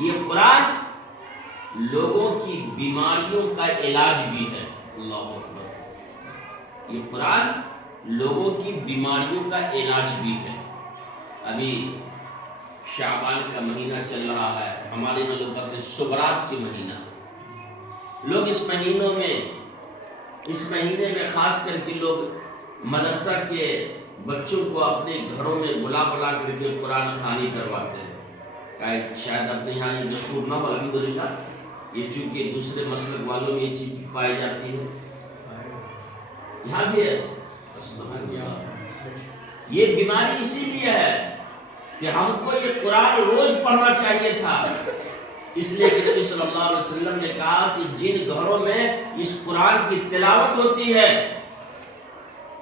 یہ قرآن لوگوں کی بیماریوں کا علاج بھی ہے۔ اللہ اکبر۔ یہ قرآن لوگوں کی بیماریوں کا علاج بھی ہے۔ ابھی شعبان کا مہینہ چل رہا ہے، ہمارے یہاں لوگ کہتے ہیں سبرات کے مہینہ۔ لوگ اس مہینے میں خاص کر کے لوگ مدرسہ کے بچوں کو اپنے گھروں میں بلا کر کے قرآن خوانی کرواتے ہیں۔ شاید اپنے یہاں یہ دستور نہ ہو، الحمدللہ، یہ چونکہ دوسرے مسلک والوں میں یہ چیز پائی جاتی ہے، یہاں بھی ہے۔ یہ بیماری اسی لیے ہے کہ ہم کو یہ قرآن روز پڑھنا چاہیے تھا، اس لیے کہ نبی صلی اللہ علیہ وسلم نے کہا کہ جن گھروں میں اس قرآن کی تلاوت ہوتی ہے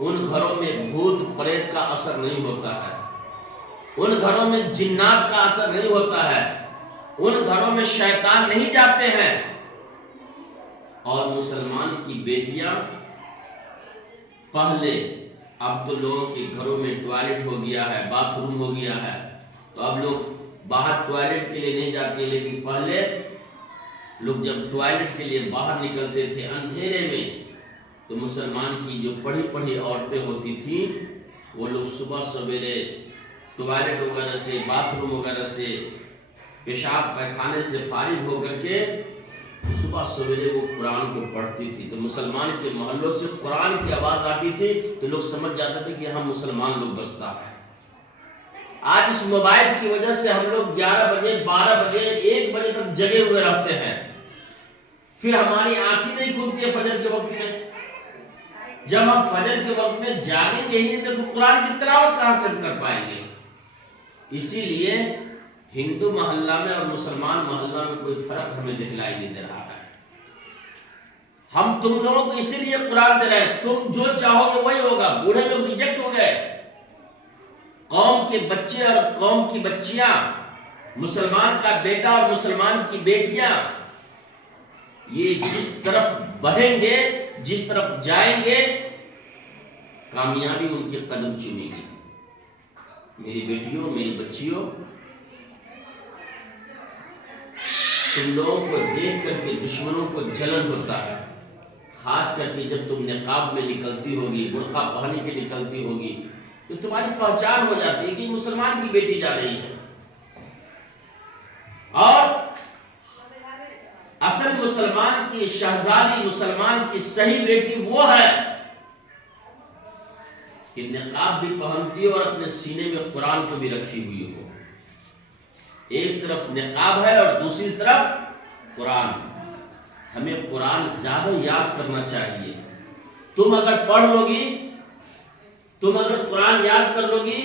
ان گھروں میں بھوت پریت کا اثر نہیں ہوتا ہے، ان گھروں میں جنات کا اثر نہیں ہوتا ہے، ان گھروں میں شیطان نہیں جاتے ہیں۔ اور مسلمان کی بیٹیاں پہلے، اب تو لوگوں کے گھروں میں ٹوائلٹ ہو گیا ہے، باتھ روم ہو گیا ہے، تو اب لوگ باہر ٹوائلٹ کے لیے نہیں جاتے، لیکن پہلے لوگ جب ٹوائلٹ کے لیے باہر نکلتے تھے اندھیرے میں، تو مسلمان کی جو پڑھی عورتیں ہوتی تھیں وہ لوگ صبح سویرے ٹوائلٹ وغیرہ سے، باتھ روم وغیرہ سے، پیشاب پیخانے سے فارغ ہو کر کے صبح سویرے وہ قرآن کو پڑھتی تھی۔ تو مسلمان کے محلوں سے قرآن کی آواز آتی تھی تو لوگ سمجھ جاتے تھے کہ یہاں مسلمان لوگ بستا ہے۔ آج اس موبائل کی وجہ سے ہم لوگ 11 بجے، 12 بجے، 1 بجے تک جگے ہوئے رہتے ہیں، پھر ہماری آنکھیں نہیں کھلتی ہے فجر کے وقت میں۔ جب ہم فجر کے وقت میں جاگیں گے ہی تو قرآن کی تلاوت کہاں سے کر پائیں گے؟ اسی لیے ہندو محلہ میں اور مسلمان محلہ میں کوئی فرق ہمیں دکھلائی نہیں دے رہا ہے۔ ہم تم لوگوں کو اسی لیے قرآن دے رہے ہیں، تم جو چاہو گے وہی ہوگا۔ بوڑھے لوگ ریجیکٹ ہو گئے، قوم کے بچے اور قوم کی بچیاں، مسلمان کا بیٹا اور مسلمان کی بیٹیاں، یہ جس طرف بڑھیں گے، جس طرف جائیں گے، کامیابی ان کے قدم چومے گی۔ میری بیٹیوں، میری بچیوں، تم لوگوں کو دیکھ کر کے دشمنوں کو جلن ہوتا ہے، خاص کر کے جب تم نقاب میں نکلتی ہوگی، برقع پہن کے نکلتی ہوگی، تو تمہاری پہچان ہو جاتی ہے کہ مسلمان کی بیٹی جا رہی ہے۔ اور اصل مسلمان کی شہزادی، مسلمان کی صحیح بیٹی وہ ہے کہ نقاب بھی پہنتی ہو اور اپنے سینے میں قرآن کو بھی رکھی ہوئی ہو۔ ایک طرف نقاب ہے اور دوسری طرف قرآن۔ ہمیں قرآن زیادہ یاد کرنا چاہیے۔ تم اگر پڑھ لو گی، تم اگر قرآن یاد کر لو گی،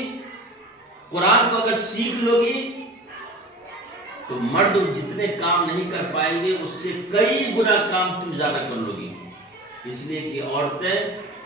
قرآن کو اگر سیکھ لو گی، تو مرد جتنے کام نہیں کر پائیں گے اس سے کئی گنا کام تم زیادہ کر لو گی۔ اس لیے کہ عورتیں